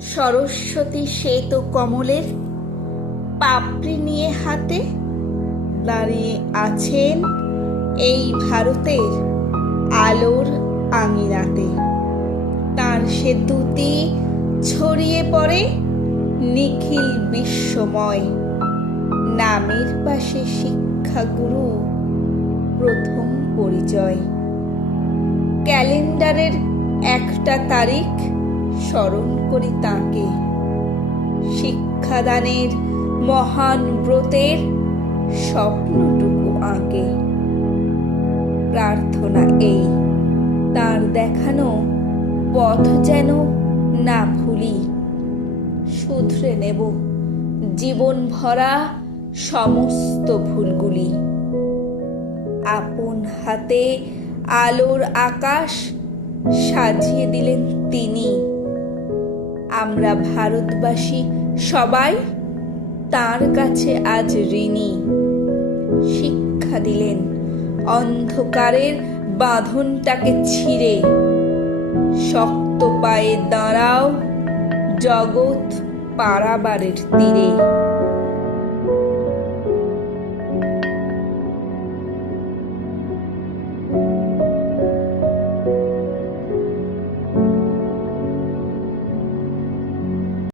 সরস্বতী শ্বেত কমলের পাপড়ি নিয়ে হাতে দাঁড়িয়ে আছেন এই ভারতের আলোর আঙিনাতে। তার সে দুটি ছড়িয়ে পড়ে নিখিল বিশ্বময়, নামের পাশে শিক্ষাগুরু প্রথম পরিচয়। ক্যালেন্ডারের একটা তারিখ স্মরণ করি তাকে। শিক্ষাদানের মহান ব্রতের স্বপ্নটুকু আঁকে। প্রার্থনা এই, তার দেখানো পথ যেন না ভুলি। শুধরে নেব জীবন ভরা সমস্ত ভুলগুলি। আপন হাতে আলোর আকাশ সাজিয়ে দিলেন তিনি। আমরা ভারতবাসী সবাই তার কাছে আজ ঋণী। শিক্ষা দিলেন, অন্ধকারের বাঁধনটাকে ছিঁড়ে। শক্ত পায়ে দাঁড়াও, জগৎ পারাবারের তীরে।